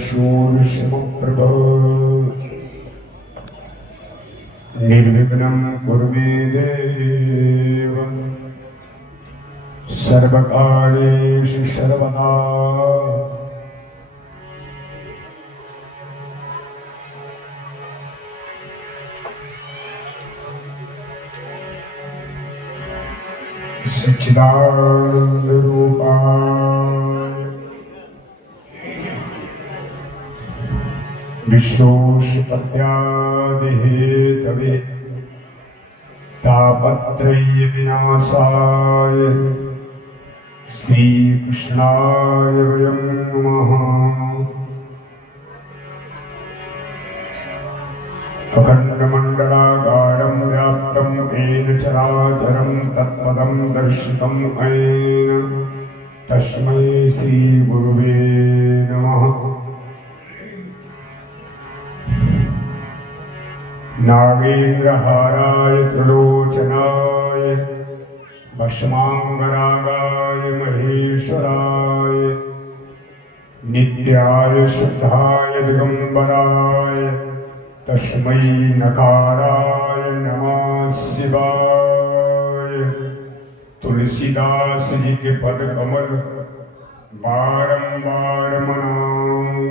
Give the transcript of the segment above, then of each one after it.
शूरशमप्रभ निर्विघ्नं कुरु मे देव सर्वकार्येषु सर्वदा सच्चिदानंदरूपाय विश्वोषपत्यादिहेतवे तापत्रय विनाशाय श्रीकृष्णाय वयं नमः। अखण्डमण्डलाकारं व्याप्तं येन चराचरं तत्पदं दर्शितं येन तस्मै श्रीगुरुवे नमः। नागेन्द्रहाराय त्रिलोचनाय भस्मांगरागाय महेश्वराय नित्याय शुद्धाय दिगंबराय तस्मै नकाराय नमः शिवाय। तुलसीदास जी के पद कमल बारंबार मनाऊं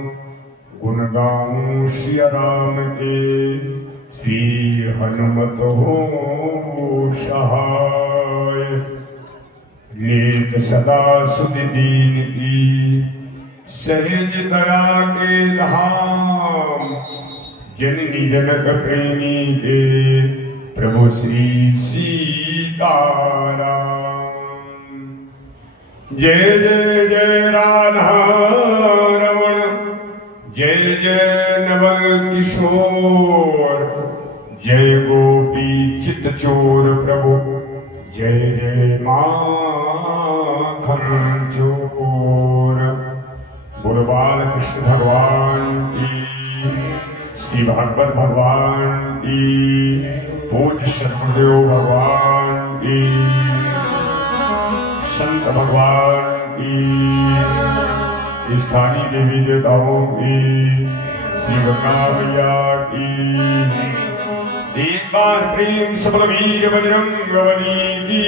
गुण गाऊं सिया राम के श्री हनुमत हो सहाय। लेत सदा सुध दीन की सहज दया के धाम जननी जनक प्रेमी के प्रभु श्री सीताराम। जय जय जय राधा रमण जय जय नवल किशोर जय गोपी चित चोर प्रभु जय जय माखन चोर। बोल बाल कृष्ण भगवान की श्री भागवत भगवान की पूज्य सतगुरुदेव भगवान की संत भगवान की स्थानीय देवी देवताओं की श्री गंगा मैया की एक बार प्रेम सबल वीर बजरंग बली की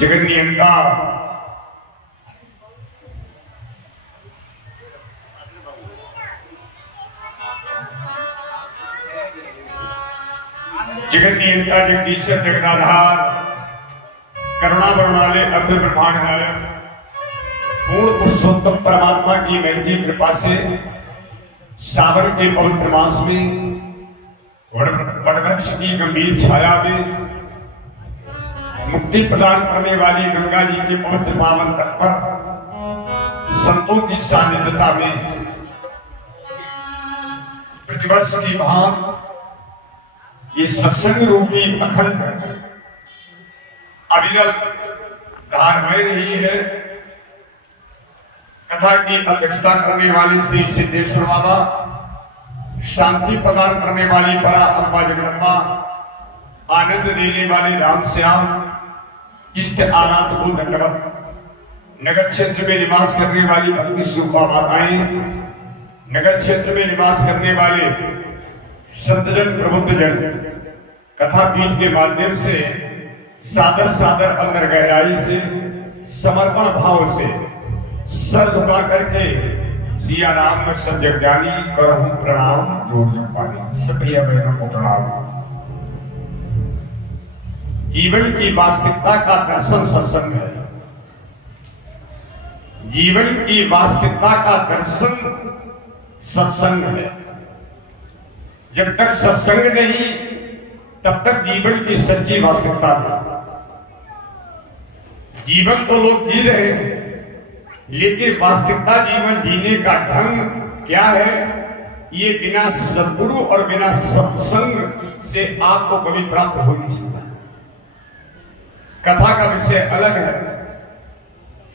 जगन्नियंता जगन्नियंता जगदीश्वर जगदाधार करुणा वर्णाले अखिल ब्रह्मांड है पूर्ण पुरुषोत्तम परमात्मा की महती कृपा से सावन के पवित्र मास में वटवृक्ष की गंभीर छाया में मुक्ति प्रदान करने वाली गंगा जी के पवित्र पावन तट पर संतों की सानिध्यता में प्रतिवर्ष की भांति ये सत्संग रूपी अखंड अविरल धार बह रही है। कथा की अध्यक्षता करने वाले श्री सिद्धेश्वर बाबा, शांति प्रदान करने वाली परा अम्बा जगदम्बा, आनंद देने वाले राम श्याम, इष्ट आराध को दंडवत, नगर क्षेत्र में निवास करने वाली भक्ति स्वरूपा माताएं, नगर क्षेत्र में निवास करने वाले संतजन प्रबुद्धजन कथा पीठ के माध्यम से सादर सादर अंदर गहराई से समर्पण भाव से सर झुका करके सिया राम में सब जगजानी करहूं प्रणाम जोर पानी सभी बहनों को प्रणाम। जीवन की वास्तविकता का दर्शन सत्संग है। जीवन की वास्तविकता का दर्शन सत्संग है। जब तक सत्संग नहीं तब तक जीवन की सच्ची वास्तविकता नहीं। जीवन तो लोग जी रहे हैं लेकिन वास्तविकता जीवन जीने का ढंग क्या है ये बिना सद्गुरु और बिना सत्संग से आपको कभी प्राप्त हो नहीं सकता। कथा का विषय अलग है,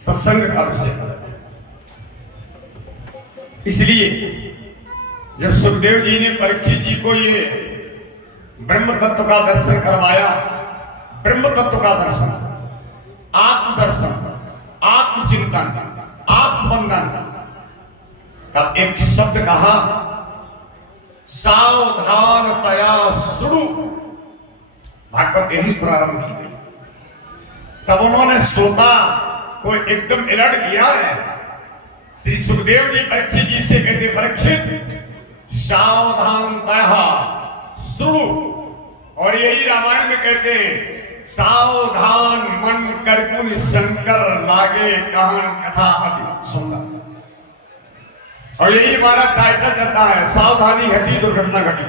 सत्संग का विषय अलग है। इसलिए जब सुखदेव जी ने परीक्षित जी को ये ब्रह्म तत्व का दर्शन करवाया, ब्रह्म तत्व का दर्शन, आत्म दर्शन, आत्मचिंतन, आत्मबंधन। तब एक शब्द कहा, सावधानतया सुनु। भागवत यही प्रारंभ की गई। तब उन्होंने श्रोता को एकदम अलर्ट किया है। श्री सुखदेव जी परीक्षित जी से कहते, परीक्षित सावधानतया सुनु। और यही रामायण में कहते, सावधान मन कर कुन शंकर लागे कहान कथा अति सुंदर। और यही हमारा टाइटल चलता है, सावधानी घटी दुर्घटना घटी।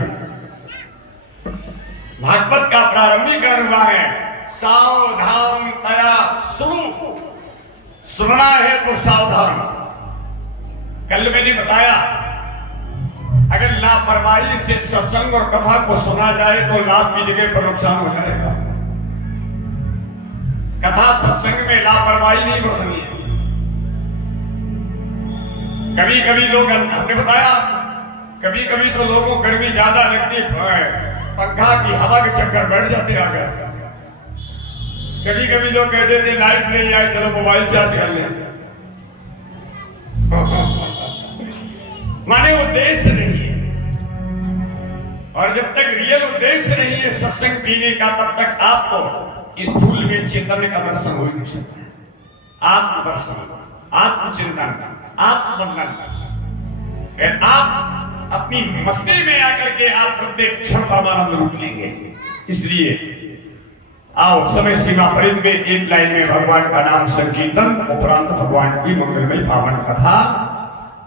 भागवत का प्रारंभिकरण हुआ है, सावधानतया सुनु। सुनना है तो सावधान। कल मैंने बताया, अगर लापरवाही से सत्संग और कथा को सुना जाए तो लाभ की जगह पर नुकसान हो जाएगा। कथा सत्संग में लापरवाही नहीं बरतनी है। कभी कभी लोग, हमने बताया, कभी कभी तो लोगों को गर्मी ज्यादा लगती है, पंखा की हवा के चक्कर बैठ जाते आ गए। कभी कभी लोग कहते थे लाइट नहीं आई, चलो मोबाइल चार्ज कर लें। माने उद्देश्य नहीं है। और जब तक रियल उद्देश्य नहीं है सत्संग पीने का, तब तक आपको स्थूल में चैतन्य का दर्शन हो नहीं सकता। आत्मदर्शन, आत्मचिंतन, आत्मबंधन। आप अपनी मस्ती में आकर के आप प्रत्येक क्षण परमानंद लूट लेंगे। इसलिए आओ समय सीमा परिधि में एक लाइन में भगवान का नाम संकीर्तन, उपरांत भगवान की मंगलमय पावन कथा।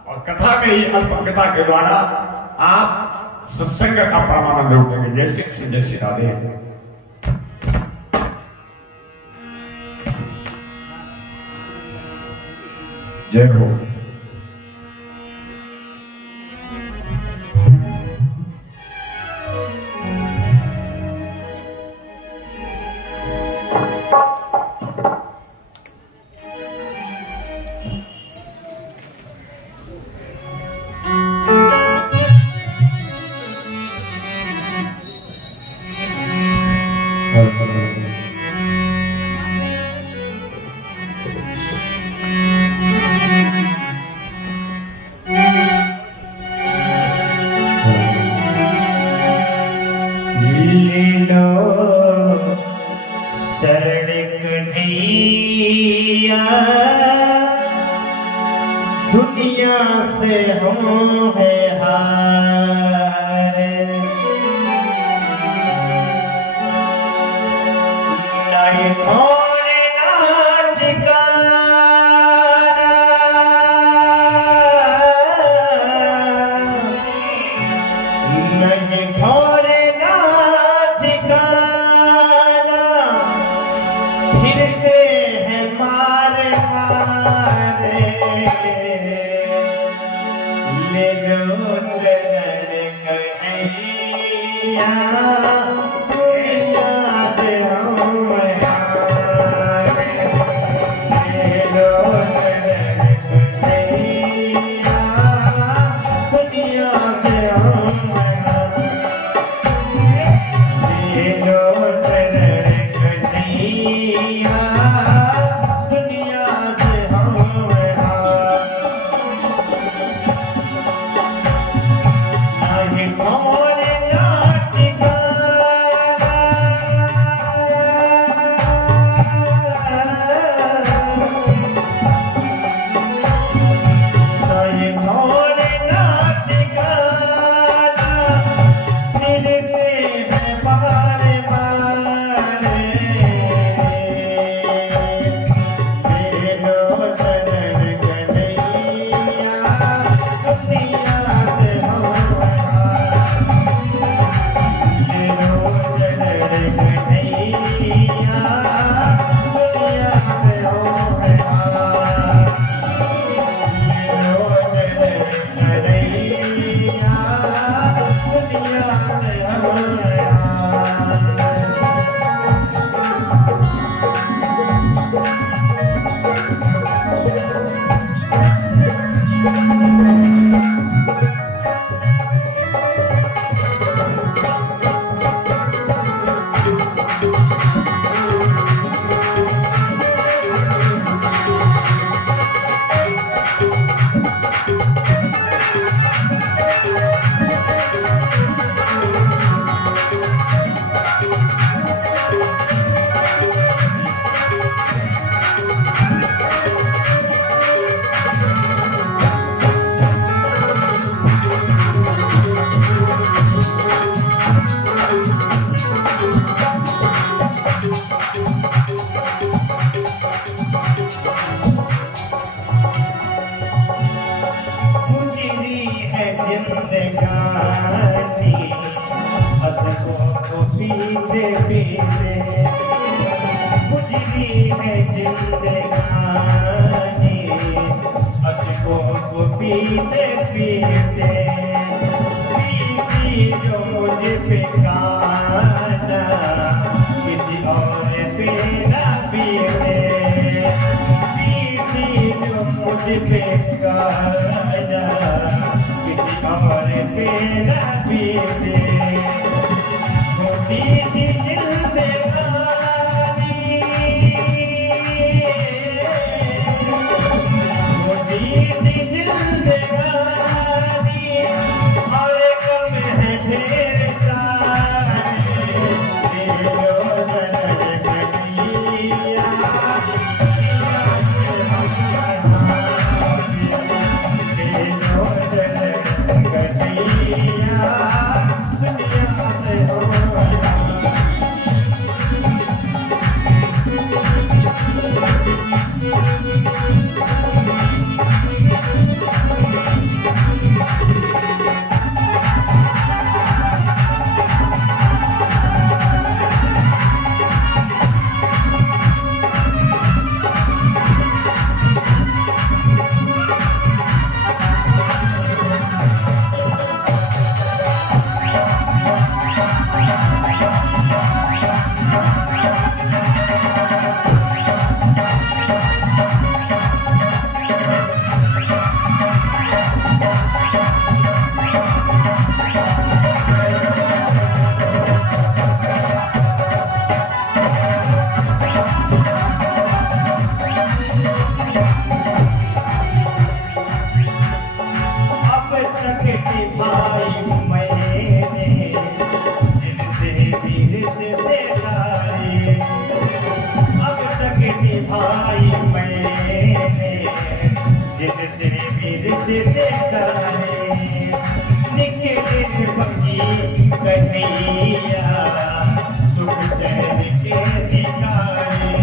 और कथा में ही अल्प कथा के द्वारा आप सत्संग का परमानंद लूटेंगे। जैसे जैसे राधे। जय हो। दुनिया से हम है हारे, नहीं थोड़े ना ठिकाना, नहीं थोड़े ना ठिकाना, फिरते हैं मारे मारे, ले लो चरण कन्हैया, दुनिया से हम हारे, ले लो चरण कन्हैया, दुनिया से हम हारे, ले लो चरण कन्हैया, दुनिया से हम हारे। नहीं थोड़े ना ठिकाना, मुझे पीते गुजरी है जिंदगानी अशकों को पीते पीते पीती जो मुझे पे गाना किसी और पे ना पीते पीती जो मुझे पे गाना किसी और पे ना पीते छोटी सी जिंदगानी छोटी सी जिंदगानी और कम है ढेर सारे दिलो दर्द दिया दिलो दर्द दिया दुनिया से हो भाई मैंने जिनसे वीर से तारे निकले पक्षी कन्हैया सुख चैन के निकाले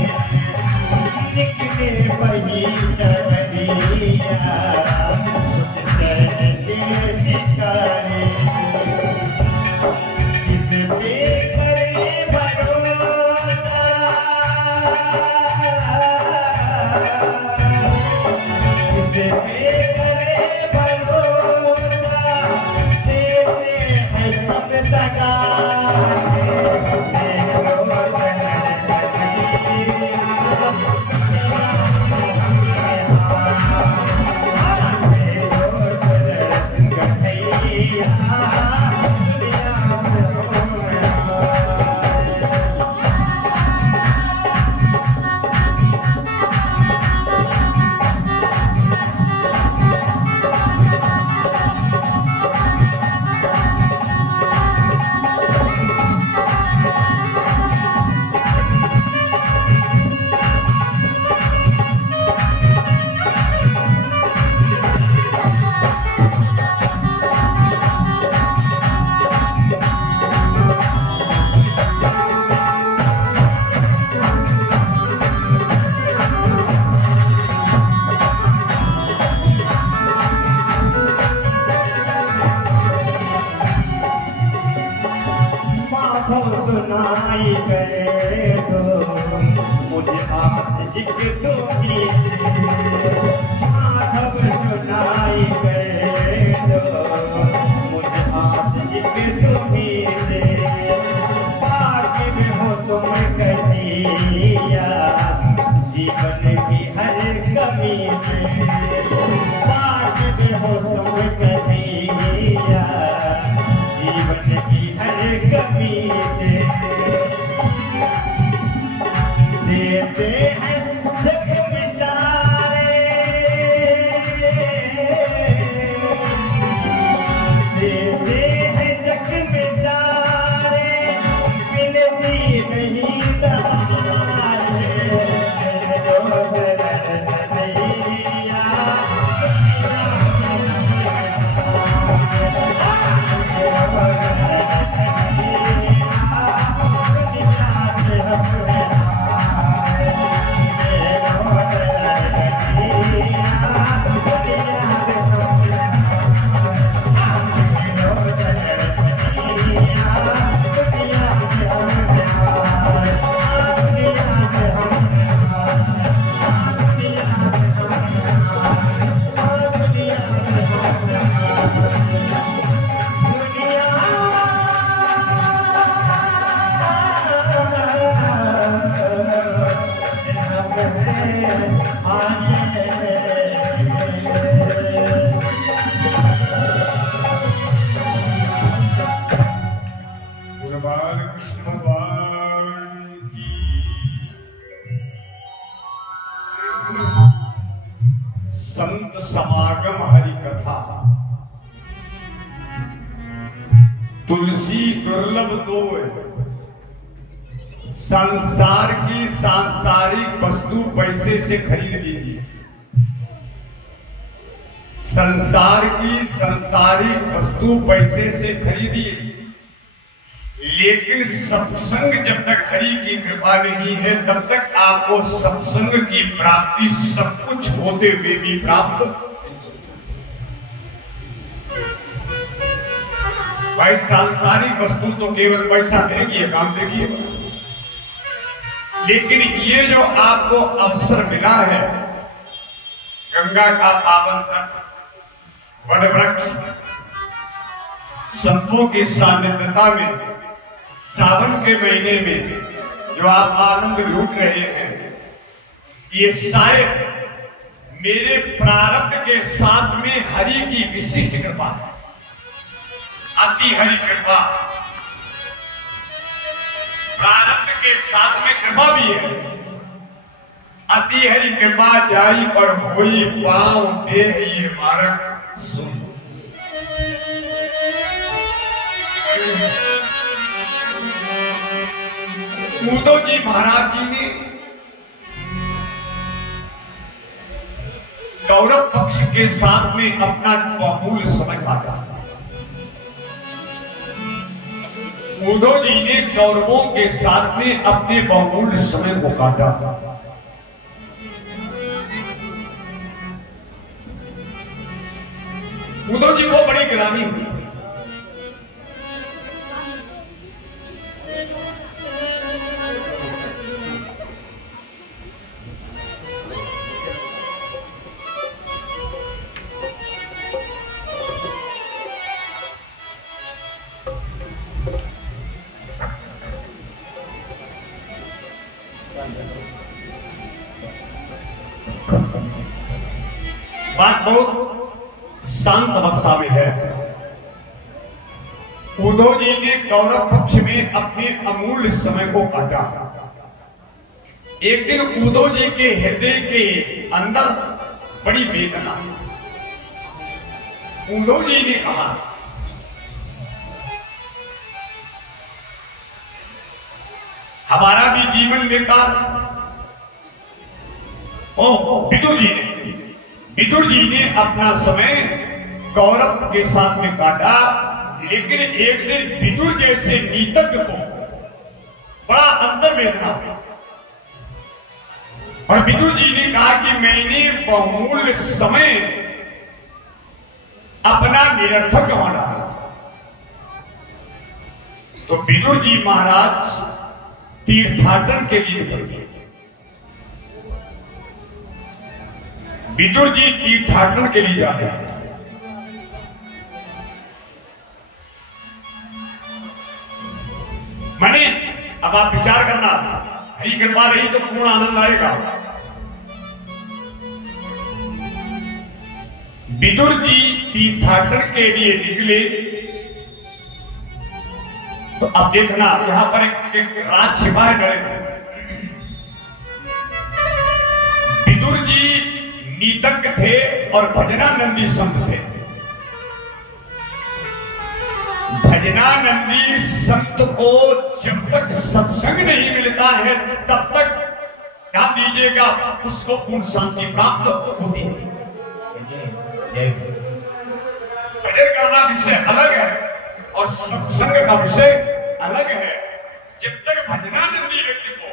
निकले पक्षी कन्हैया सुख चैन के निकाले किस पे करे भरोसा किस पे करे भरोसा देते हैं सब सगाए सुनाई करे तो मुझे आज एक दूंगी माधव सुनाई करे तो मुझे आज एक दूंगी बाकी में हो तुम कहिया जीवन की हर कमी में बाकी में हो तुम कहिया जीवन की हर कमी देते हैं जग बिचारे देते हैं जग बिचारे मिलती नहीं तारे जो नैया बालकृष्ण भगवान की। संत समागम हरि कथा, तुलसी दुर्लभ तो संसार की सांसारिक वस्तु पैसे से खरीद लीजिए, संसार की सांसारिक वस्तु पैसे से खरीदिए, लेकिन सत्संग जब तक हरि की कृपा नहीं है तब तक आपको सत्संग की प्राप्ति सब कुछ होते हुए भी प्राप्त। भाई सांसारिक वस्तु तो केवल पैसा देगी, काम देखिए, लेकिन ये जो आपको अवसर मिला है, गंगा का पावन तट, वट वृक्ष, संतों की सानिध्यता में, सावन के महीने में जो आप आनंद लूट रहे हैं, ये शायद मेरे प्रारब्ध के साथ में हरि की विशिष्ट कृपा है, अति हरि कृपा। प्रारब्ध के साथ में कृपा भी है, अति हरि कृपा जाई पर होई पांव दे ये मारक सुन। उद्धव जी महाराज जी ने कौरव पक्ष के साथ में अपना बहुमूल्य समय काटा। उद्धव जी ने कौरवों के साथ में अपने बहुमूल्य समय को काटा। उद्धव जी को बड़ी ग्लानि हुई। बात बहुत शांत अवस्था में है। उद्धव जी ने कौरव पक्ष में अपने अमूल्य समय को काटा। एक दिन उद्धव जी के हृदय के अंदर बड़ी वेदना। उद्धव जी ने कहा, हमारा भी जीवन बेकार। विदुर जी ने अपना समय कौरव के साथ में काटा, लेकिन एक दिन विदुर जैसे नीतज्ञ को बड़ा अंतर वेदना हुआ और विदुर जी ने कहा कि मैंने बहुमूल्य समय अपना निरर्थक गंवा डाला। तो विदुर जी महाराज तीर्थाटन के लिए निकल गए। विदुर जी तीर्थाटन के लिए जा रहे हैं। माने अब आप विचार करना, हरि कृपा रही तो पूर्ण आनंद आएगा। विदुर जी तीर्थाटन के लिए निकले तो अब देखना यहां पर एक राज छिपा है डरे। विदुर जी नीतज्ञ थे और भजनानंदी संत थे। भजनानंदी संत को जब तक सत्संग नहीं मिलता है तब तक ध्यान दीजिएगा उसको पूर्ण शांति प्राप्त होती है। भजन करना विषय अलग है और सत्संग का विषय अलग है। जब तक भजनानंदी व्यक्ति को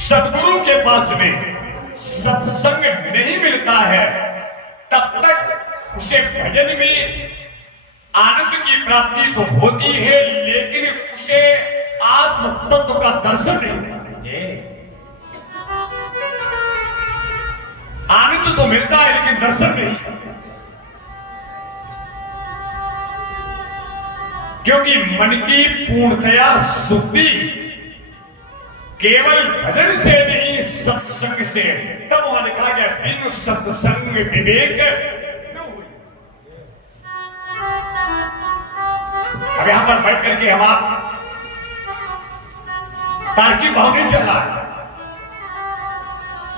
सदगुरु के पास में सत्संग नहीं मिलता है तब तक उसे भजन में आनंद की प्राप्ति तो होती है, लेकिन उसे आत्म तत्व का दर्शन नहीं होता। आनंद तो मिलता है लेकिन दर्शन नहीं, क्योंकि मन की पूर्णतया शुद्धि केवल भजन से नहीं सत्संग से। तब वहां लिखा गया बिनु सत्संग विवेक न हुई। अब यहां पर बैठ करके हम आप तार्किक भाव नहीं चल रहा है।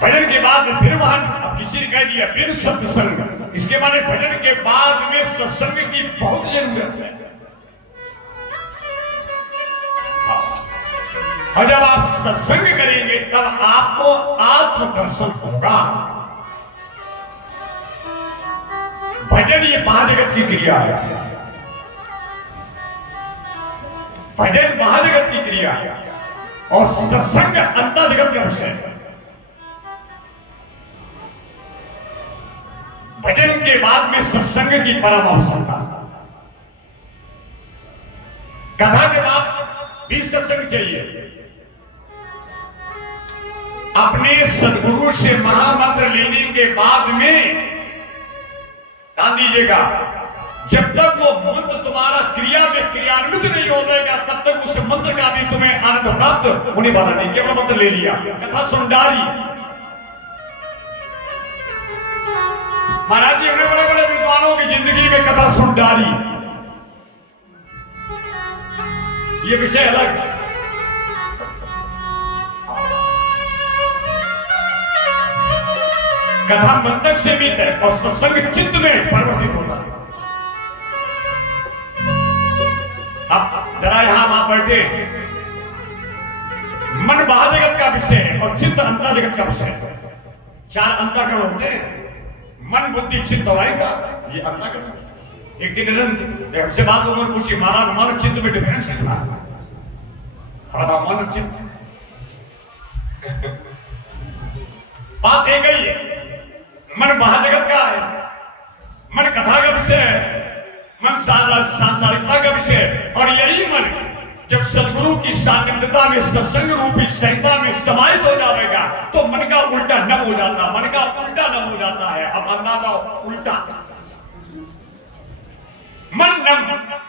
भजन के बाद में फिर वहां अब किसी ने कह दिया फिर सत्संग, इसके माने भजन के बाद में सत्संग की बहुत जरूरत है। और जब आप सत्संग करेंगे तब आपको आत्मदर्शन होगा। भजन ये महाजगत की क्रिया है, भजन महाजगत की क्रिया है और सत्संग अंतर जगत का विषय है। भजन के बाद में सत्संग की परम आवश्यकता, कथा के बाद भी सत्संग चाहिए। अपने सदगुरु से महामंत्र लेने के बाद में ध्यान दीजिएगा, जब तक वो मंत्र तुम्हारा क्रिया में क्रियान्वित नहीं हो जाएगा तब तक उस मंत्र का भी तुम्हें आनंद प्राप्त होने वाला नहीं। केवल मंत्र ले लिया, कथा सुन डाली। महाराज जी बड़े बड़े बड़े विद्वानों की जिंदगी में कथा सुन डाली, ये विषय अलग। कथा मंत्र से भी है और सत्संग चित्त में परिवर्तित होता है। अब जरा यहां वहां बैठे, मन बाहर जगत का विषय है और चित्त अंतर जगत का विषय है। चार अंतःकरण होते हैं, मन बुद्धि चित्त और अहंकार, ये अंतःकरण। एक दिन हमसे बात उन्होंने पूछी, महाराज मन चित्त में डिफरेंस है था? मन चित्त बात एक ही है। मन महाजगत का है, मन कथा का विषय है, मन सांसारिकता का विषय है। और यही मन जब सदगुरु की सानिध्यता में सत्संग रूपी संहिता में समाहित हो जाएगा तो मन का उल्टा न हो जाता, मन का उल्टा न हो जाता है। अब अंदाजा उल्टा, मन नम,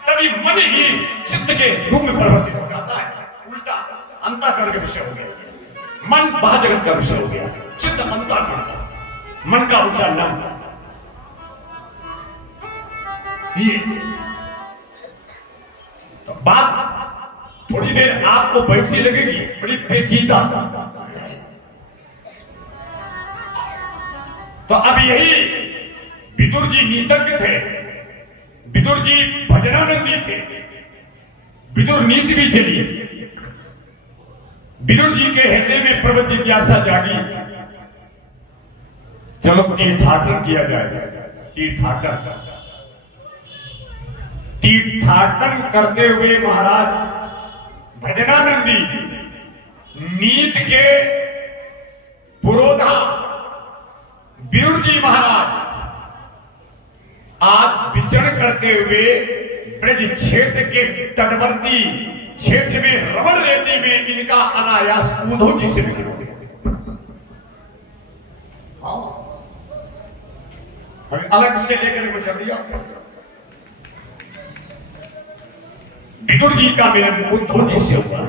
तभी मन ही चित्त के रूप में परिवर्तित हो जाता है। उल्टा अंतःकरण का विषय हो गया, मन महाजगत का विषय हो गया, चित्त अंतःकरण, मन का उल्टा न। ये तो बात थोड़ी देर आपको वैसी लगेगी, बड़ी पेचीदा सा। तो अब यही विदुर जी नीतज्ञ थे, विदुर जी भजनानंदी थे, विदुर नीति भी चली। विदुर जी के हृदय में प्रबल जिज्ञासा जागी, चलो तीर्थाटन किया जाए। तीर्थाटन करते हुए महाराज भजनानंदी नीत के पुरोधा विदुर जी महाराज आज विचरण करते हुए ब्रज क्षेत्र के तटवर्ती क्षेत्र में रमण रेती में इनका अनायास उद्धव जी से मिल हो गया। अलग से लेकर को चल दिया। विदुर जी का मिलन उद्धव जी से हुआ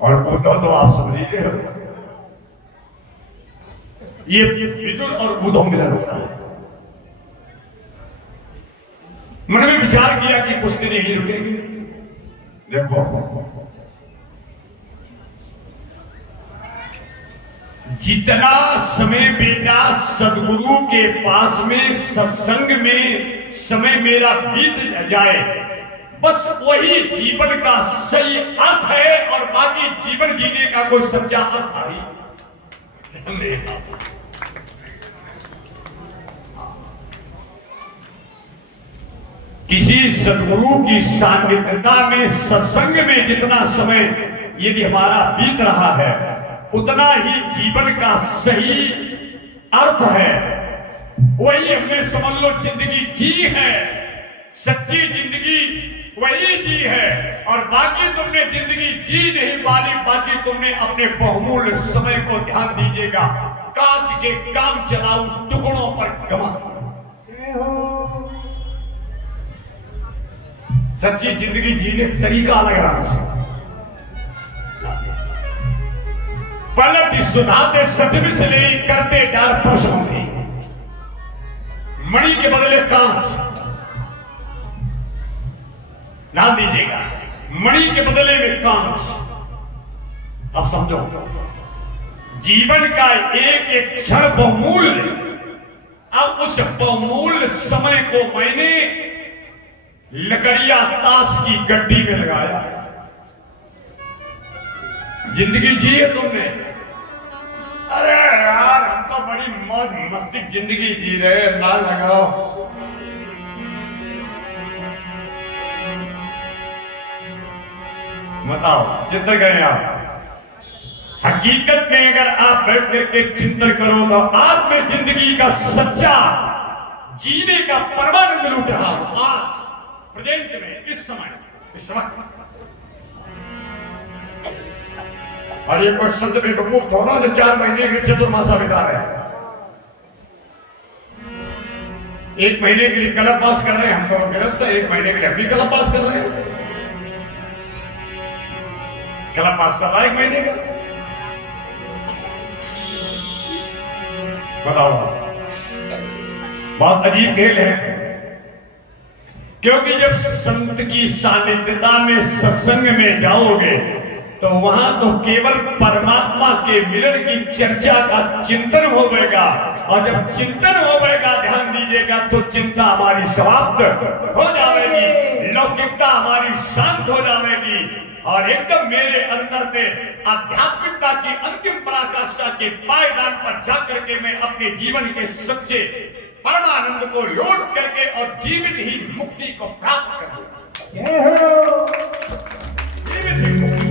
और उद्धव तो आप समझ लीजिए, ये विदुर और उद्धव मिलन हो रहा है। मन में विचार किया कि कुछ दिन यही रुकेंगे। देखो जितना समय बेटा सदगुरु के पास में सत्संग में समय मेरा बीत जाए, बस वही जीवन का सही अर्थ है और बाकी जीवन जीने का कोई सच्चा अर्थ नहीं। किसी सदगुरु की सानिध्यता में सत्संग में जितना समय यदि हमारा बीत रहा है उतना ही जीवन का सही अर्थ है। वही हमने समझ लो जिंदगी जी है, सच्ची जिंदगी वही जी है। और बाकी तुमने जिंदगी जी नहीं पाली, बाकी तुमने अपने बहुमूल्य समय को ध्यान दीजिएगा कांच के काम चलाऊ टुकड़ों पर गवा। सच्ची जिंदगी जीने तरीका लग रहा है। पलट सुनाते सतविश से ले करते डार प्रश्न में मणि के बदले कांच। ना दीजिएगा। मणि के बदले में कांच। अब समझो, जीवन का एक एक क्षण बहुमूल्य। अब उस बहुमूल्य समय को मैंने लकड़िया ताश की गड्डी में लगाया। जिंदगी जी है तुमने। अरे यार, हम तो बड़ी मौज मस्ती जिंदगी जी रहे, ना लगाओ। बताओ, चिंतन करें आप। हकीकत में अगर आप बैठ करके चिंतन करो तो आज मैं जिंदगी का सच्चा जीने का परमानंद लूट रहा हूं। आज प्रेजेंट में, इस समय, इस वक्त। और ये कोई संत भी मुक्त हो ना जो 4 महीने के चतुर्मासा बिता रहे हैं। 1 महीने के लिए कलम पास कर रहे हैं, हम तो गिरस्त 1 महीने के लिए अभी कलम पास कर रहे हैं। कलम पास कर रहा है 1 महीने का। बताओ, बहुत अजीब खेल है। क्योंकि जब संत की सानिध्यता में, सत्संग में जाओगे तो वहां तो केवल परमात्मा के मिलन की चर्चा का चिंतन होगा। और जब चिंतन होगा, ध्यान दीजिएगा, तो चिंता हमारी समाप्त हो जाएगी, लौकिकता हमारी शांत हो जाएगी। और एकदम मेरे अंदर से आध्यात्मिकता की अंतिम पराकाष्ठा के पायदान पर जाकर के मैं अपने जीवन के सच्चे परमानंद को लौट करके और जीवित ही मुक्ति को प्राप्त करूंगा। जीवित ही मुक्ति,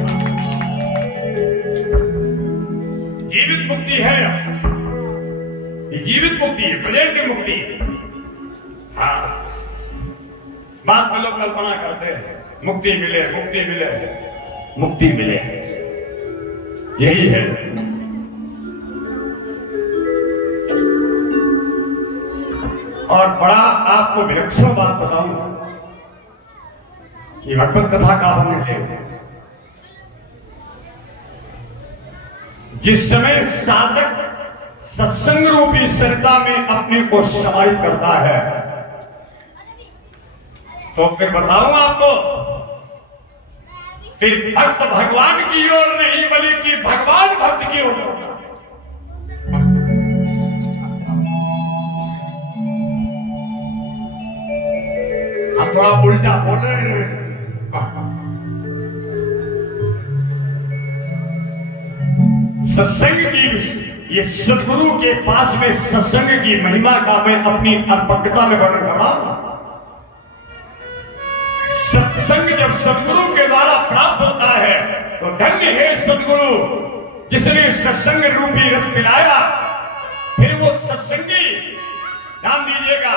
जीवित मुक्ति है। ये जीवित मुक्ति है, प्रेजेंट मुक्ति है। हाँ, बात में लोग कल्पना करते हैं मुक्ति मिले, मुक्ति मिले, मुक्ति मिले। यही है। और बड़ा आपको विलक्षण बात बताऊं कि भगवत कथा का हम निकले, जिस समय साधक सत्संग रूपी सरिता में अपने को समाहित करता है, तो फिर बताऊं आपको, फिर भक्त भगवान की ओर नहीं बल्कि भगवान भक्त की ओर होगा। हम थोड़ा उल्टा बोल रहे हैं। सत्संग की, ये सदगुरु के पास में सत्संग की महिमा का मैं अपनी अर्पकता में वर्णन कर रहा हूं। सत्संग जब सदगुरु के द्वारा प्राप्त होता है तो धन्य है सदगुरु जिसने सत्संग रूपी रस पिलाया। फिर वो सत्संगी, ध्यान दीजिएगा,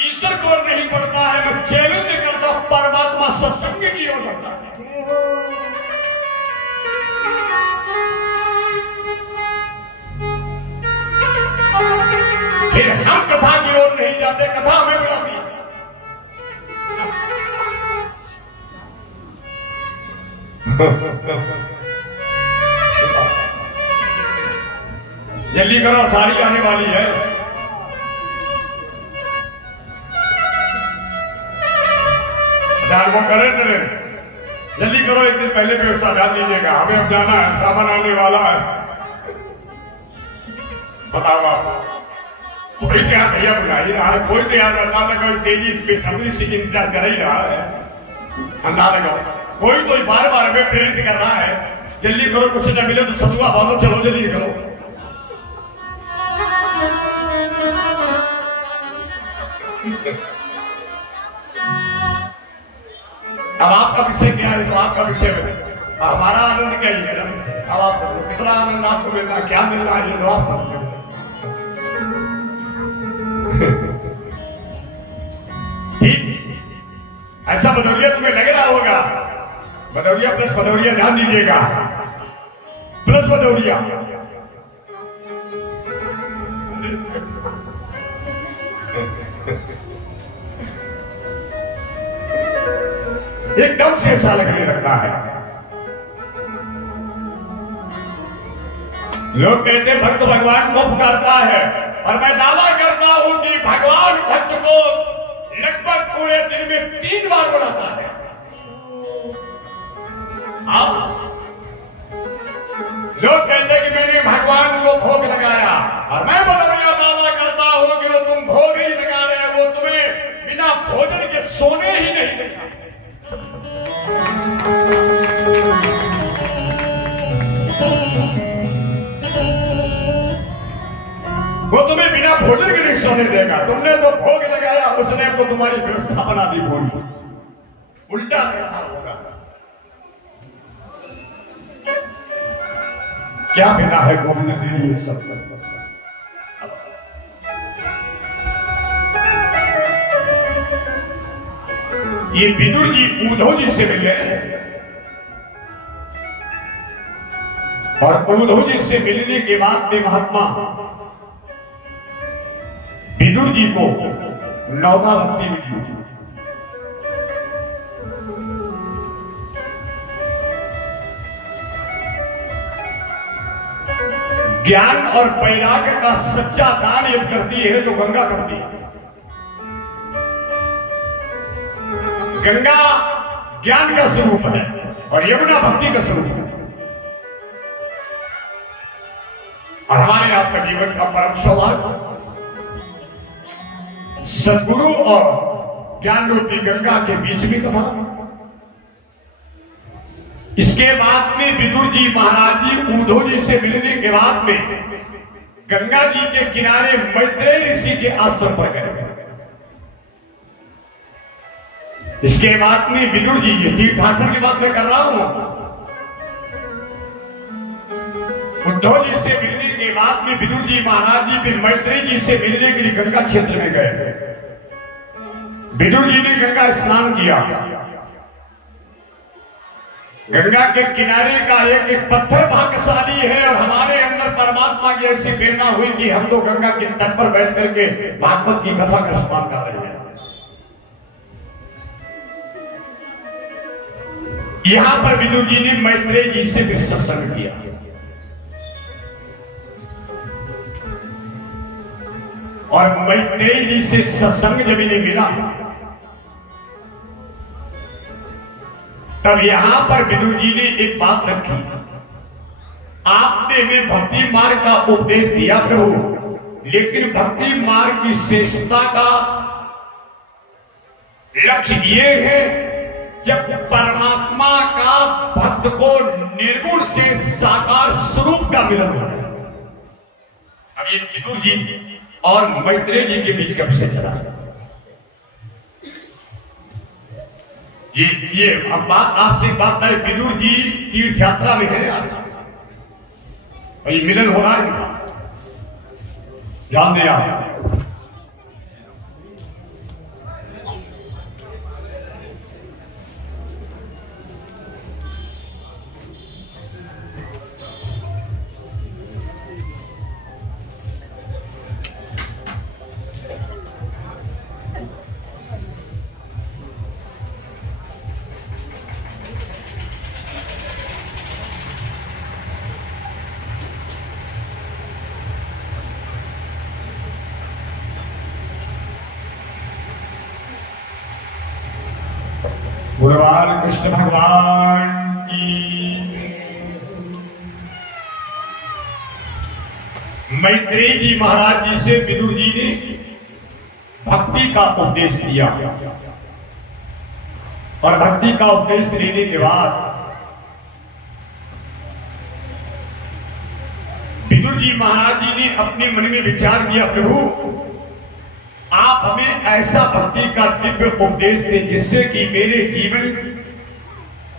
ईश्वर की ओर नहीं बढ़ता है, मैं चैलेंज करता हूं, परमात्मा सत्संग की ओर बढ़ता है। फिर हम कथा की ओर नहीं जाते, कथा हमें बुलाती है। जल्दी करो, साड़ी आने वाली है। ध्यान वो करें तेरे, जल्दी करो, एक दिन पहले व्यवस्था ध्यान दीजिएगा, हमें अब जाना है, सामान आने वाला है। बताओ आप, कोई क्या भैया बुला ही रहा है, कोई तो यार बता लगा तेजी बेसब्री से इंतजार कर ही रहा है। अंधा लगाओ, कोई तो बार बार में प्रेरित कर रहा है, जल्दी करो, कुछ न मिले तो सतुआ बांधो, चलो जल्दी करो। अब आपका विषय क्या है, तो आपका विषय हमारा आनंद क्या ही है। अब आप सबको कितना आनंद आपको मिल रहा है, क्या मिल रहा है, ये तो आप सबको। ठीक, ऐसा भदौरिया तुम्हें लग रहा होगा, भदौरिया प्लस भदौरिया, ध्यान दीजिएगा, प्लस भदौरिया। एकदम से ऐसा लगने लगता है। लोग कहते हैं भक्त भगवान को पुकारता है, और मैं दावा करता हूं कि भगवान भक्त को लगभग पूरे दिन में 3 बार बुलाता है। लोग कहते हैं कि मैंने भगवान को भोग लगाया, और मैं बलौरिया दावा करता हूं कि वो तुम भोग ही लगा रहे हैं, वो तुम्हें बिना भोजन के सोने ही नहीं देगा। वो तुम्हें बिना भोजन के नहीं सोने देगा। तुमने तो भोग लगाया, उसने तो तुम्हारी व्यवस्था बना दी पूरी। उल्टा होगा। क्या बिना है गोविंद ने ये सब। ये विदुर जी उद्धव जी से मिले, और उद्धव जी से मिलने के बाद में महात्मा विदुर जी को नौका भक्ति मिली। ज्ञान और वैराग्य का सच्चा दान यदि करती है तो गंगा करती है। गंगा ज्ञान का स्वरूप है और यमुना भक्ति का स्वरूप है। और हमारे आपका जीवन का परम सौभाग्य सदगुरु और ज्ञान रूपी गंगा के बीच की कथा। इसके बाद में विदुर जी महाराज जी उद्धव जी से मिलने के बाद में गंगा जी के किनारे मैत्रेय ऋषि के आश्रम पर गए। इसके बाद में विदुर जी, ये तीर्थाटन की बात मैं कर रहा हूं, उद्धव जी से मिलने के बाद में विदुर जी महाराज जी फिर मैत्रेय जी से मिलने के लिए गंगा क्षेत्र में गए। विदुर जी ने गंगा स्नान किया। गंगा के किनारे का एक एक पत्थर भाग्यशाली है, और हमारे अंदर परमात्मा की ऐसी प्रेरणा हुई कि हम तो गंगा के तट पर बैठ करके भागवत की कथा का स्मरण कर रहे हैं। यहां पर विदुर जी ने मैत्रेय जी से भी सत्संग किया। और मैत्रेय जी से सत्संग जब इन्हें मिला, तब यहां पर विदुर जी ने एक बात रखी। आपने हमें भक्ति मार्ग का उपदेश दिया प्रभु, लेकिन भक्ति मार्ग की श्रेष्ठता का लक्ष्य ये है जब परमात्मा का भक्त को निर्गुण से साकार स्वरूप का मिलन हो। अब ये विदुर जी और मैत्रेय जी के बीच का विषय चला। ये अब बात आपसे बात है, विदुर जी तीर्थ यात्रा में है आज, ये मिलन हो रहा है, ध्यान दिया। भगवान कृष्ण भगवान की। मैत्रेय जी महाराज जी से विदुर जी ने भक्ति का उपदेश दिया, और भक्ति का उपदेश लेने के बाद विदुर जी महाराज जी ने अपने मन में विचार किया, प्रभु आप हमें ऐसा भक्ति का दिव्य उपदेश दे जिससे कि मेरे जीवन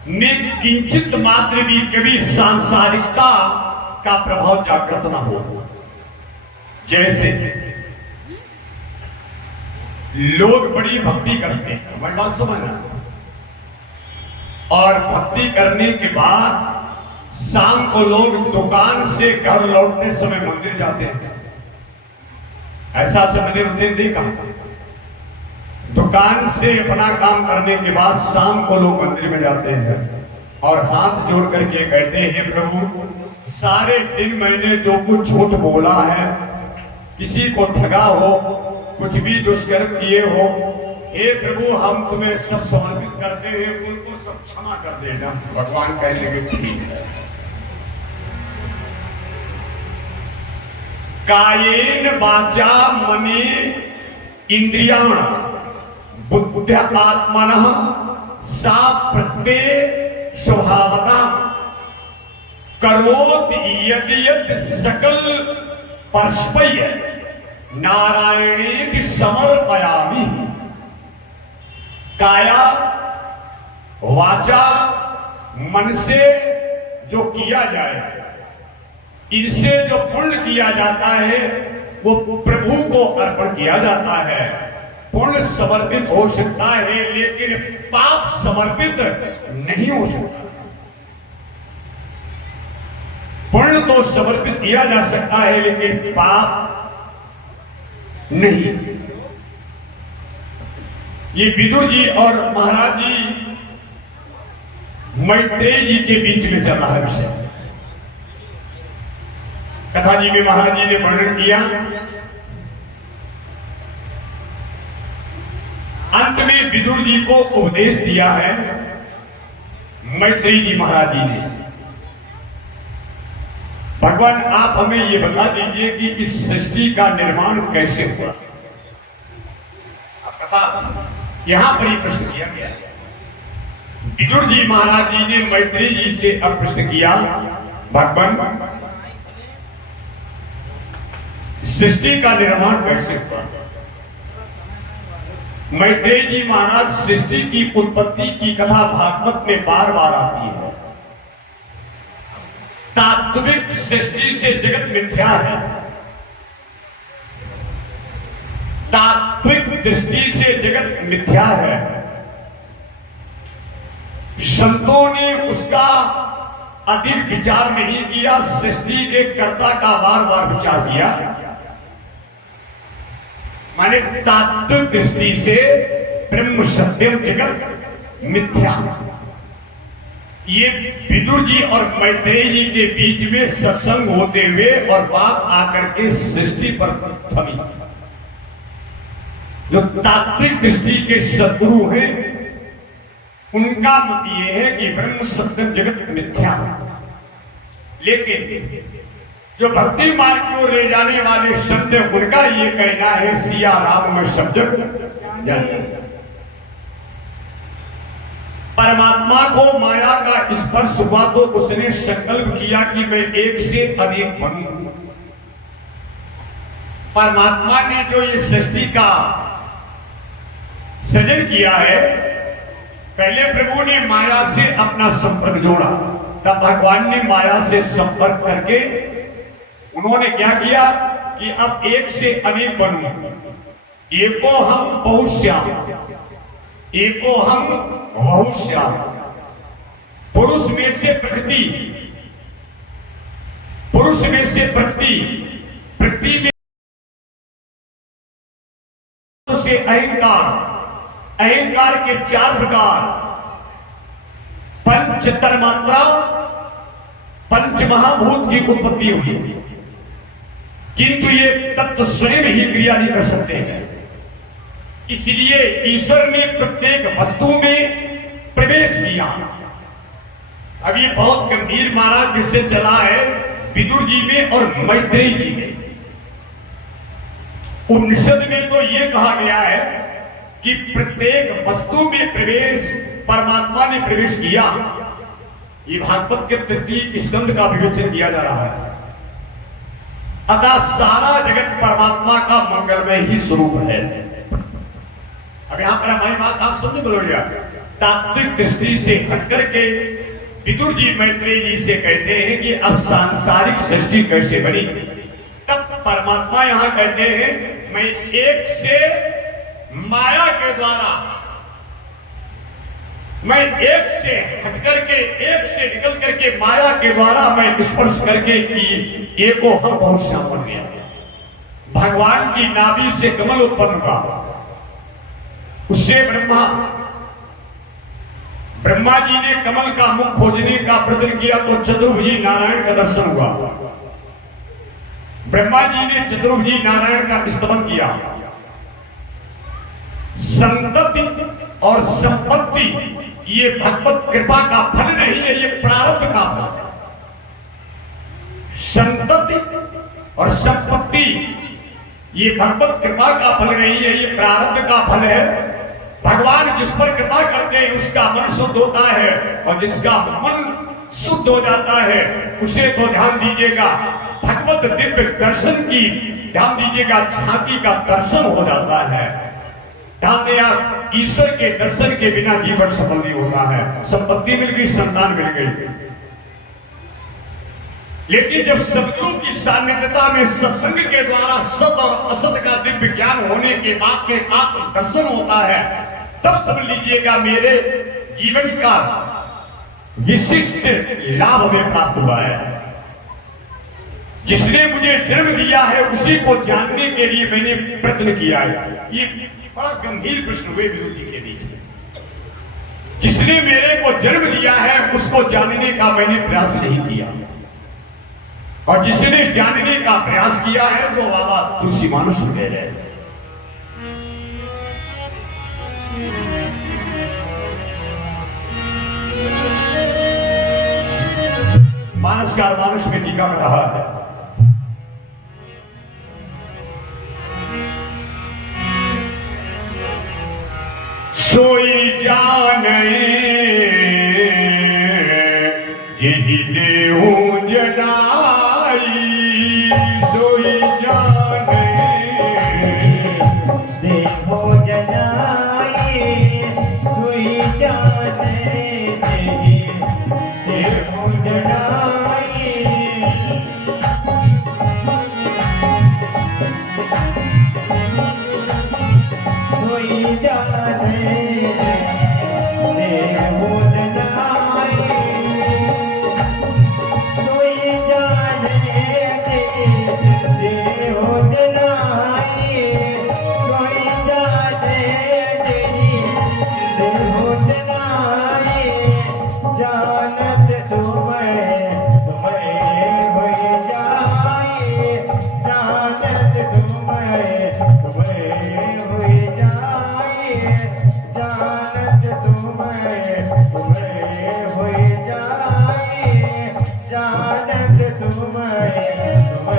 में किंचित मात्र भी कभी सांसारिकता का प्रभाव जागृत न हो। जैसे लोग बड़ी भक्ति करते हैं, हमारी बात समझना, और भक्ति करने के बाद शाम को लोग दुकान से घर लौटने समय मंदिर जाते हैं। ऐसा से मैंने देखा, दुकान से अपना काम करने के बाद शाम को लोग मंदिर में जाते हैं और हाथ जोड़ करके कहते हैं, प्रभु सारे दिन मैंने जो कुछ झूठ बोला है, किसी को ठगा हो, कुछ भी दुष्कर्म किए हो, हे प्रभु हम तुम्हें सब समर्पित करते हैं, उनको सब क्षमा कर देना। भगवान कहने लगे ठीक है। कायेन वाचा मने इंद्रियाण बुद्ध्यात्मनः सा प्रत्यय स्वभावता करोति यदि यद सकल परस्पय नारायणेति समर्पयामि। काया वाचा मन से जो किया जाए, इनसे जो पुण्य किया जाता है वो प्रभु को अर्पण किया जाता है। पुण्य समर्पित हो सकता है लेकिन पाप समर्पित नहीं हो सकता। पुण्य तो समर्पित किया जा सकता है लेकिन पाप नहीं। ये विदुर जी और महाराज जी मैत्रेय जी के बीच में चल रहा है विषय। कथा जी में महाराज जी ने वर्णन किया, अंत में विदुर जी को उपदेश दिया है मैत्रेय जी महाराज जी ने। भगवान आप हमें ये बता दीजिए कि इस सृष्टि का निर्माण कैसे हुआ। कथा यहां पर ही प्रश्न किया गया। विदुर जी महाराज जी ने मैत्रेय जी से अब प्रश्न किया, भगवान सृष्टि का निर्माण कैसे हुआ। मैत्रेय जी महाराज सृष्टि की उत्पत्ति की कथा भागवत में बार बार आती है। तात्विक सृष्टि से जगत मिथ्या है, तात्विक दृष्टि से जगत मिथ्या है। संतों ने उसका अधिक विचार नहीं किया, सृष्टि के कर्ता का बार बार विचार किया। माने तात्विक दृष्टि से ब्रह्म सत्यम जगत मिथ्या। ये विदुर जी और मैत्रेय जी के बीच में सत्संग होते हुए और बात आकर के सृष्टि पर थमी। जो तात्विक दृष्टि के सद्गुरु हैं उनका मत ये है कि ब्रह्म सत्यम जगत मिथ्या। लेकिन जो भक्ति मार्ग को ले जाने वाले शब्द उनका ये कहना है सिया राम में शब्द परमात्मा को माया का स्पर्श हुआ तो उसने संकल्प किया कि मैं एक से अनेक बनूं। परमात्मा ने जो ये सृष्टि का सृजन किया है, पहले प्रभु ने माया से अपना संपर्क जोड़ा, तब भगवान ने माया से संपर्क करके उन्होंने क्या किया कि अब एक से अनेक बनूं। एको हम बहुश्याम, एको हम बहुश्याम। पुरुष में से प्रकृति, पुरुष में से प्रकृति, प्रकृति में से अहंकार, अहंकार के 4 प्रकार, पंच तन्मात्रा, पंच महाभूत की उत्पत्ति हुई। किंतु ये तत्व स्वयं ही क्रिया नहीं कर सकते हैं, इसलिए ईश्वर ने प्रत्येक वस्तु में प्रवेश किया। अब ये बहुत गंभीर महाराज जिससे चला है विदुर जी में और मैत्रेय जी में। उपनिषद में तो ये कहा गया है कि प्रत्येक वस्तु में प्रवेश परमात्मा ने प्रवेश किया। ये भागवत के 3 स्कंद का विवेचन किया जा रहा है। अतः सारा जगत परमात्मा का मंगलमय ही स्वरूप है। अब यहां पर हमारी बात आप समझ लो। तात्विक दृष्टि से हटकर के विदुर जी मैत्रेय जी से कहते हैं कि अब सांसारिक सृष्टि कैसे बनी। तब परमात्मा यहां कहते हैं मैं एक से माया के द्वारा, मैं एक से हट करके, एक से निकल करके माया के द्वारा मैं स्पर्श करके कि एको हम बहुश्याम बन गया। भगवान की नाभि से कमल उत्पन्न हुआ, उससे ब्रह्मा जी ने कमल का मुख खोजने का प्रयत्न किया तो चतुर्भुजी नारायण का दर्शन हुआ। ब्रह्मा जी ने चतुर्भुजी नारायण का स्तवन किया। संतति और संपत्ति ये भगवत कृपा का फल नहीं है, ये प्रारब्ध का फल है। संतति और संपत्ति ये भगवत कृपा का फल नहीं है, ये प्रारब्ध का फल है। भगवान जिस पर कृपा करते हैं उसका मन शुद्ध होता है, और जिसका मन शुद्ध हो जाता है उसे तो ध्यान दीजिएगा भगवत दिव्य दर्शन की, ध्यान दीजिएगा झांकी का दर्शन हो जाता है। ध्यान दिया, ईश्वर के दर्शन के बिना जीवन सफल नहीं होता है। संपत्ति मिल गई, संतान मिल गई, लेकिन जब सदगुरु की सान्निध्यता में सत्संग के द्वारा सत और असत का दिव्य ज्ञान होने के बाद में आत्म दर्शन होता है, तब समझ लीजिएगा मेरे जीवन का विशिष्ट लाभ हमें प्राप्त हुआ है। जिसने मुझे जन्म दिया है उसी को जानने के लिए मैंने प्रयत्न किया है। ये बड़ा गंभीर प्रश्न हुए विदुर जी के बीच में। जिसने मेरे को जन्म दिया है उसको जानने का मैंने प्रयास नहीं किया, और जिसने जानने का प्रयास किया है तो बाबा तुलसी मानुष ले रहे। मानस का मानुष में टीका में रहा है, सोई जाने यही देहु जनाई, सोई जाने देहो जनाई, सोई जाने देहो जनाई। सोई जाने देहो जनाई, सोई जाने देहो जनाई, सोई जाने देहो जनाई। जानत तुम्हें हो जाए, जानत तुम्हें हो जाए, जानत तुम्हें हो जाए, जानत तुम्हें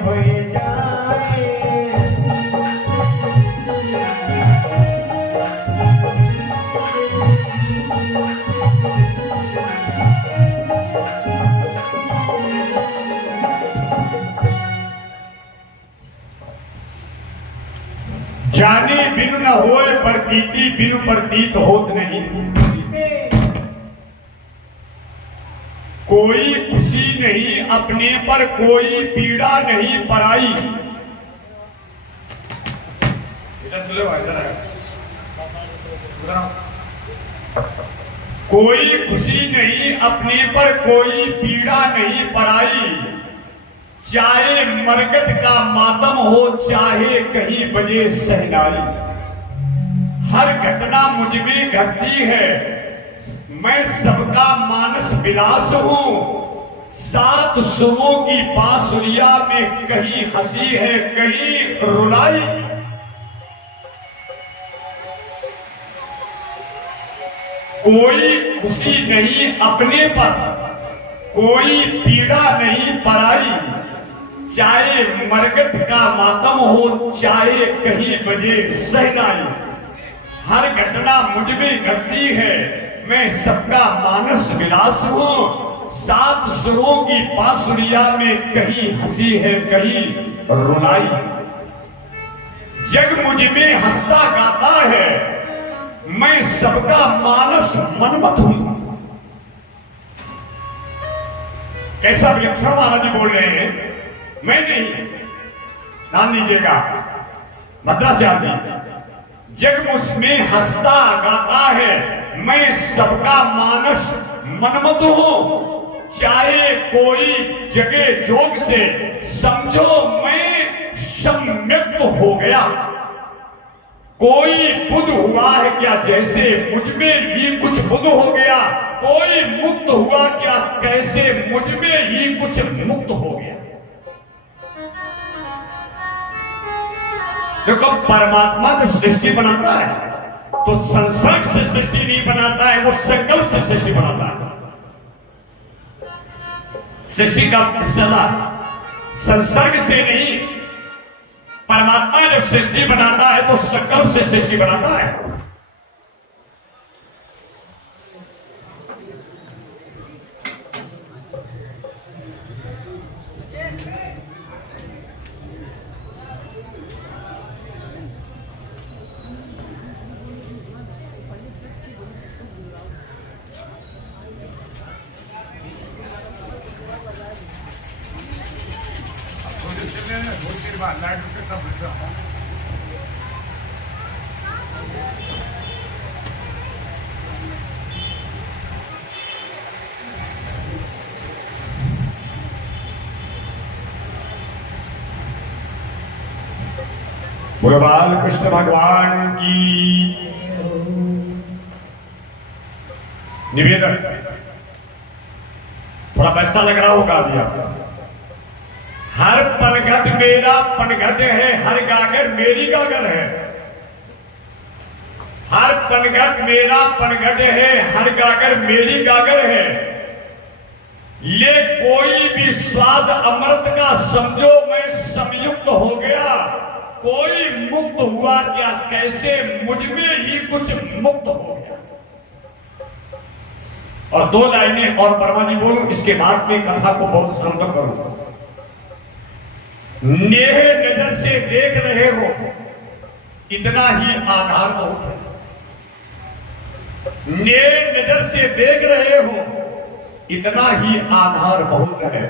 हो जाए। जाने बिनु न होए प्रतीति, बिनु प्रतीत होत नहीं। कोई खुशी नहीं अपने पर, कोई पीड़ा नहीं पराई। कोई खुशी नहीं अपने पर, कोई पीड़ा नहीं पराई। चाहे मरकट का मातम हो, चाहे कहीं बजे सहनाई। हर घटना मुझ में घटती है, मैं सबका मानस विलास हूं। सात सुरों की बांसुरिया में कहीं हंसी है, कहीं रुलाई। कोई खुशी नहीं अपने पर, कोई पीड़ा नहीं पराई। चाहे मरकट का मातम हो, चाहे कहीं बजे सहनाई। हर घटना मुझ में घटती है, मैं सबका मानस विलास हूं। सात सुरों की बांसुरिया में कहीं हंसी है, कहीं रुलाई। जग मुझ में हंसता गाता है, मैं सबका मानस मनमत हूं। कैसा विलक्षण महाराज जी बोल रहे हैं, मैं नहीं। ध्यान दीजिएगा भद्राचार्य जी, जग मुझमें हंसता गाता है, मैं सबका मानस मनमत हूं। चाहे कोई जगे जोग से, समझो मैं सम्यक्त हो गया। कोई बुद्ध हुआ है क्या, जैसे मुझ में ही कुछ बुद्ध हो गया। कोई मुक्त हुआ क्या, कैसे मुझ में ही कुछ मुक्त हो गया। देखो परमात्मा जब सृष्टि बनाता है तो संसर्ग से सृष्टि नहीं बनाता है, वो संकल्प से सृष्टि बनाता है। सृष्टि का मसला संसर्ग से नहीं, परमात्मा जब सृष्टि बनाता है तो संकल्प से सृष्टि बनाता है। बोलो बाल कृष्ण भगवान की। निवेदन थोड़ा पैसा लग रहा होगा अभी आपका। हर पनघट मेरा पनघट है, हर गागर मेरी गागर है। हर पनघट मेरा पनघट है, हर गागर मेरी गागर है। ले कोई भी स्वाद अमृत का समझो मैं संयुक्त हो गया। कोई मुक्त हुआ क्या, कैसे मुझ में ही कुछ मुक्त हो गया। और दो लाइनें और परमा जी बोलूं, इसके बाद में कथा को बहुत शांत करूं। नेह नजर से देख रहे हो इतना ही आधार बहुत है। नेह नजर से देख रहे हो इतना ही आधार बहुत है।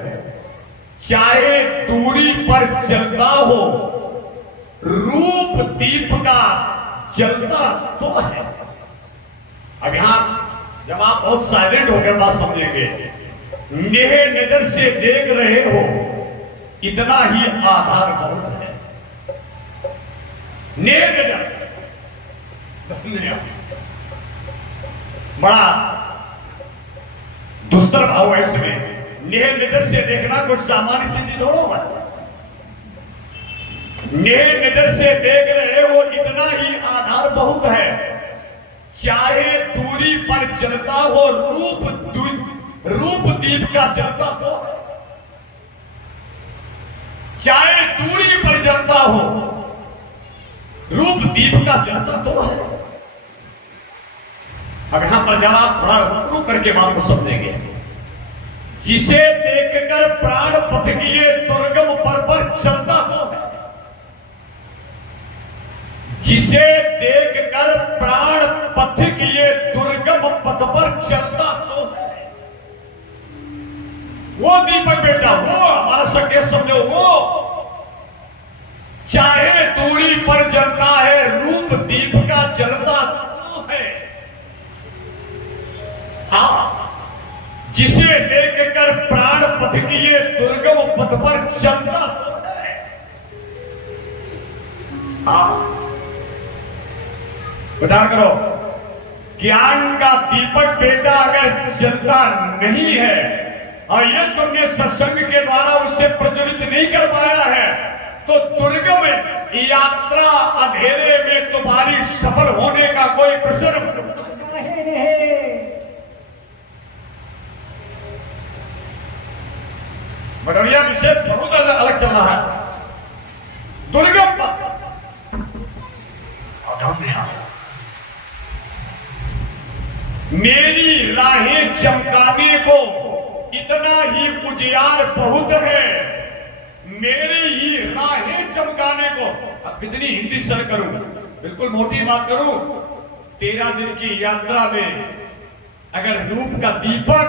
चाहे दूरी पर चलता हो रूप दीप का जलता तो है। अब यहां जब आप बहुत साइलेंट होकर बात समझेंगे, नेह नजर से देख रहे हो इतना ही आधार बहुत है। नेह नजर बड़ा दुस्तर भाव है इसमें। नेह नजर से देखना कोई सामान्य स्थिति थोड़ा हुआ। नेह नजर से देख रहे हो इतना ही आधार बहुत है। चाहे दूरी पर चलता हो रूप दीप का चलता हो। चाहे दूरी पर चलता हो रूप दीप का चलता तो है। अब यहां पर जवाब थोड़ा रुक करके बात को समझेंगे। जिसे देखकर प्राण पथ किए दुर्गम पर चलता तो है। जिसे देखकर प्राण पथ किए दुर्गम पथ पर चलता तो है। वो दीपक बेटा, वो हमारा सके समझो, वो चाहे दूरी पर जलता है रूप दीप का जलता तो है। हाँ, जिसे देखकर प्राण पथ किए दुर्गम पथ पर चलता तो है। हाँ, विचार करो, ज्ञान का दीपक बेटा अगर जलता नहीं है और ये तुमने सत्संग के द्वारा उससे प्रज्वलित नहीं कर पाया है तो दुर्गम यात्रा अंधेरे में तुम्हारी सफल होने का कोई प्रश्न नहीं। बटोरिया विषय बहुत अलग चल रहा है। दुर्गम पथ मेरी राहें चमकाने को इतना ही उजियार बहुत है। मेरी ही राहें चमकाने को, अब कितनी हिंदी सर करूं, बिल्कुल मोटी बात करूं। 13 दिन की यात्रा में अगर रूप का दीपक,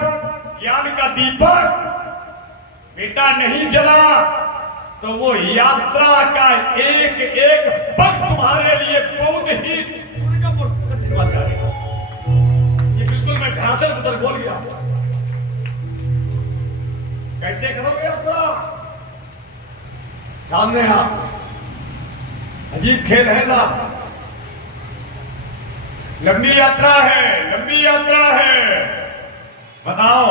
ज्ञान का दीपक बेटा नहीं जला तो वो यात्रा का एक एक पग तुम्हारे लिए बहुत ही ये बिल्कुल मैं घातर पुतर बोल गया। कैसे करोगे यात्रा? सामने आप अजीब खेल है ना। लंबी यात्रा है, लंबी यात्रा है। बताओ,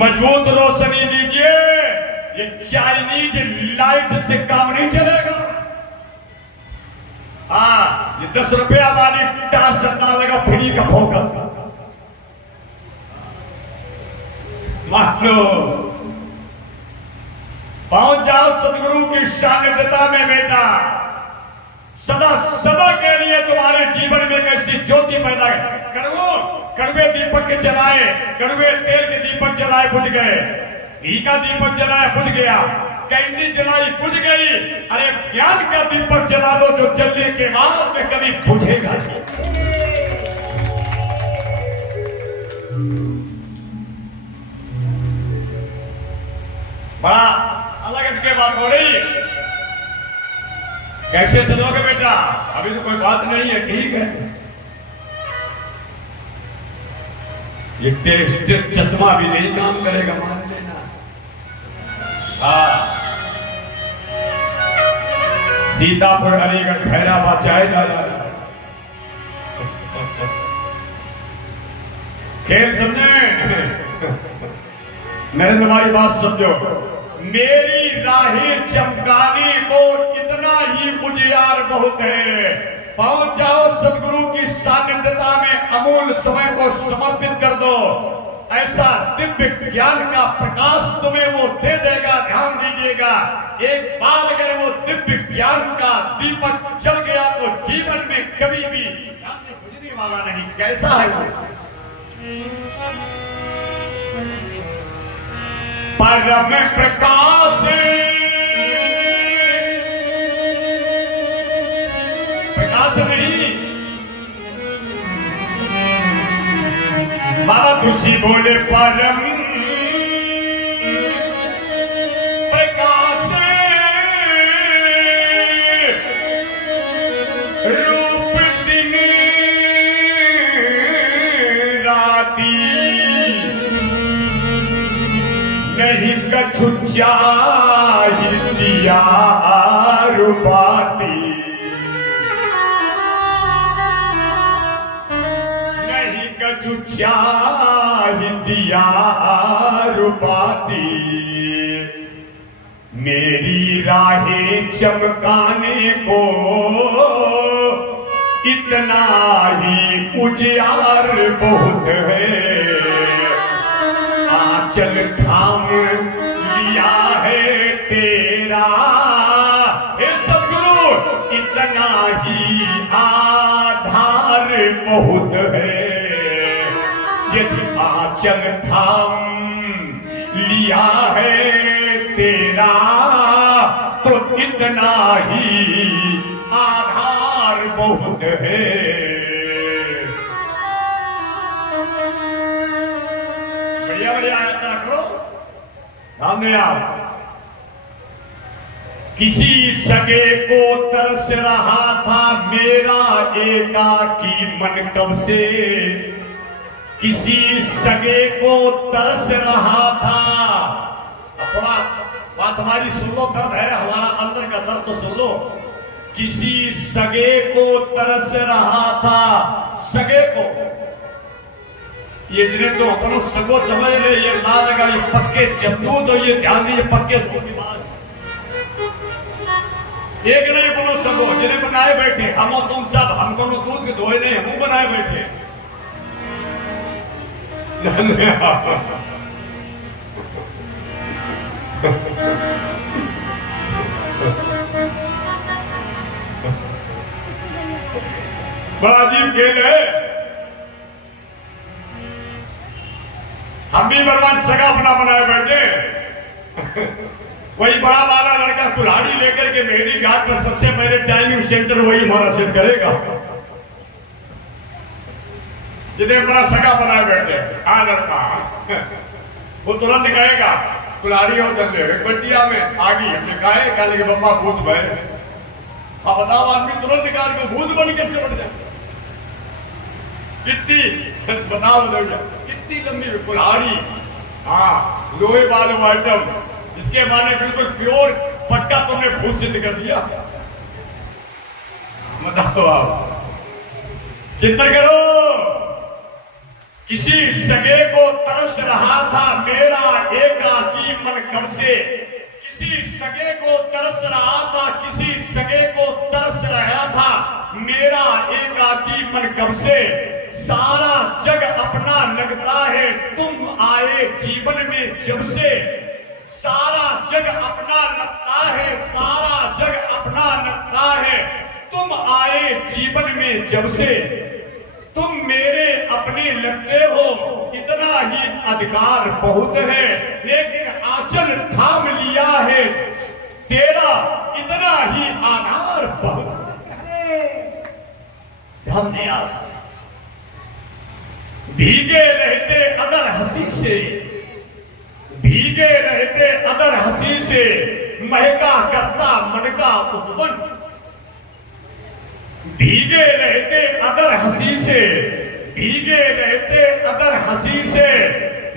मजबूत रोशनी लीजिए। ये चाइनीज लाइट से काम ₹10 वाली टार चलना लगा फ्री का फोकस। मान लो पहुंच जाओ सदगुरु की सानिध्यता में बेटा। सदा सदा के लिए तुम्हारे जीवन में कैसी ज्योति पैदा करो। कड़वे दीपक के जलाए, कड़वे तेल के दीपक जलाए बुझ गए, घी का दीपक जलाया बुझ गया, कैंडी जलाई बुझ गई। अरे ज्ञान का दीपक जला दो जो जलने के बाद में कभी बुझेगा नहीं। बड़ा अलग हटके बात हो रही है। कैसे चलोगे बेटा? अभी तो कोई बात नहीं है, ठीक है। ये टेस्ट चश्मा भी नहीं काम करेगा, मान लेना। हाँ, सीतापुर अलीगढ़ खैराबाद चाहे जा खेल समझे। नरेंद्र भाई बात समझो। मेरी राहें चमकाने को इतना ही उजियार बहुत है। पहुंच जाओ सदगुरु की सानिध्यता में, अमूल समय को समर्पित कर दो। ऐसा दिव्य ज्ञान का प्रकाश तुम्हें वो दे देगा। ध्यान दीजिएगा, एक बार अगर वो दिव्य ज्ञान का दीपक जल गया तो जीवन में कभी भी ध्यान से बुझने वाला नहीं। कैसा है वो? परम प्रकाश, प्रकाश नहीं। बाबा खुशी बोले परम प्रकाश, रूप दिन राती, नहीं कछु चाहिए रूपाती, नहीं कछु चाहिए रूपाती। मेरी राहें चमकाने को इतना ही उजियार बहुत है। आंचल थाम लिया है तेरा हे सदगुरु, इतना ही आधार बहुत है। यदि आंचल थाम लिया है तेरा तो इतना ही आधार बहुत है। बढ़िया बढ़िया आयता करो। ध्यान दें आप। किसी सगे को तरस रहा था मेरा एकाकी मन कब से, किसी सगे को तरस रहा था। थोड़ा बात हमारी सुन लो, दर्द है हमारा अंदर का दर्द तो सुन लो। किसी सगे को तरस रहा था, सगे को, ये जिन्हें तो अपना सगो समझ ले, ये ना लगा ये पक्के जमदूत हो, ये ध्यान दीजिए पक्के एक नहीं बोलो सगो, जिन्हें बनाए बैठे हम और तुम सब, हम दोनों दूध के धोए नहीं, हम बनाए बैठे। बड़ा अजीब खेल है। हम भी बर्बाद सगा अपना बनाए बैठे। वही बड़ा वाला लड़का कुल्हाड़ी लेकर के मेहंदी घाट पर सबसे पहले टाइमिंग सेंटर वही हमारा सेट करेगा, जिन्हें बड़ा सगा बनाए बैठे। आ लड़का वो तुरंत कहेगा कुल्हाड़ी और दंडे बटिया में आगी, हमने कहा लगे बम्मा भूत भय। अब बताओ आदमी तुरंत निकाल के भूत बन के चढ़ जाए। कितनी बताओ भैया, कितनी लंबी कुल्हाड़ी, हाँ लोहे वाले आइटम, इसके माने बिल्कुल प्योर पक्का तुमने भूत सिद्ध कर दिया। बताओ आप चिंतन करो। किसी सगे को तरस रहा था मेरा एकाकी मन कब से, किसी सगे को तरस रहा था, किसी सगे को तरस रहा था मेरा एकाकी मन कब से, सारा जग अपना लगता है तुम आए जीवन में जब से। सारा जग अपना लगता है, सारा जग अपना लगता है तुम आए जीवन में जब से। तुम मेरे अपने लगते हो, इतना ही अधिकार बहुत है, लेकिन आंचल थाम लिया है तेरा, इतना ही आधार बहुत है। धन्यवाद। भीगे रहते अगर हंसी से, भीगे रहते अगर हंसी से, महका करता मन का उपवन। भीगे रहते अगर हंसी से, भीगे रहते अगर हंसी से,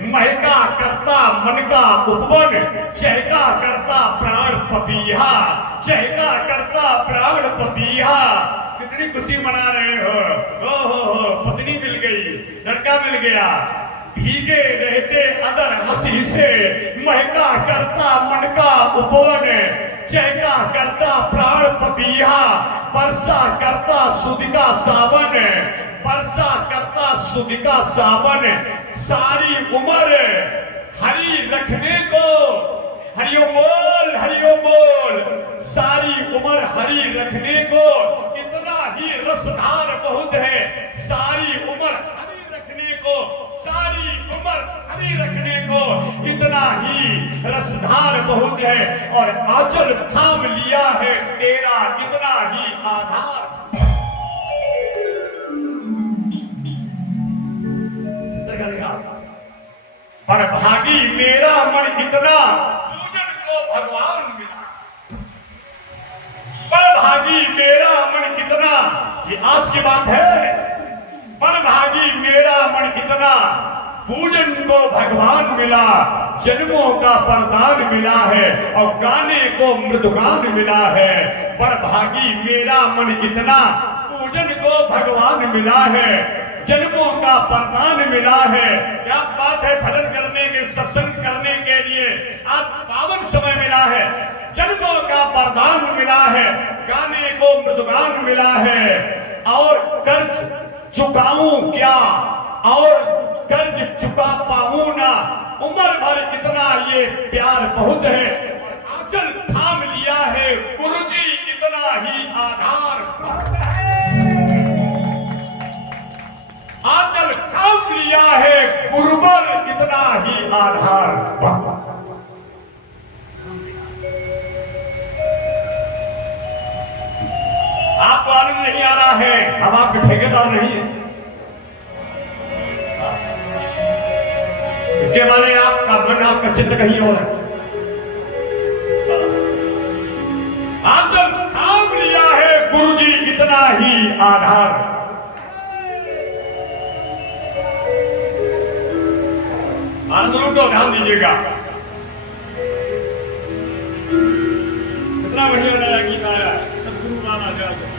महका करता मन का उपवन। चहका करता प्राण पपीहा, चहका करता प्राण पपीहा। कितनी खुशी मना रहे हो, पत्नी मिल गई, लड़का मिल गया। भीगे रहते अगर हंसी से, महका करता मन का उपवन। चहका करता प्राण पपीहा, वर्षा करता सुध का सावन, वर्षा करता सुध का सावन। सारी उम्र हरि रखने को, हरिओ बोल, हरिओ बोल। सारी उम्र हरि रखने को, इतना ही रसधार बहुत है। सारी उम्र हरि रखने को, सारी उम्र हरि रखने को, इतना ही रसधार बहुत है। और आंचल थाम लिया है तेरा, इतना ही आधार। पर भागी मेरा मन इतना, पूजन को भगवान मिला। पर भागी मेरा मन इतना, ये आज की बात है। पर भागी मेरा मन इतना, पूजन को भगवान मिला। जन्मों का वरदान मिला है और गाने को मृदुगान मिला है। पर भागी मेरा मन इतना, पूजन को भगवान मिला है, जन्मों का वरदान मिला है। क्या बात है, भजन करने के, सत्संग करने के लिए आज पावन समय मिला है। जन्मों का वरदान मिला है, गाने को मृदुगान मिला है। और कर्ज चुकाऊं क्या, और कर्ज चुका पाऊं ना, उम्र भर इतना ये प्यार बहुत है। आंचल थाम लिया है गुरुजी, इतना ही आधार है। आंचल थाम लिया है गुरुवर, इतना ही आधार। आपको आनंद नहीं आ रहा है, हम आपके ठेकेदार नहीं है। इसके माने आपका मन, आपका चित्त कहीं और है। आंचल थाम लिया है गुरुजी, इतना ही आधार। आंदोलन को ध्यान दीजिएगा, कितना बढ़िया नया गीत आया, सदगुरु गाना जाए।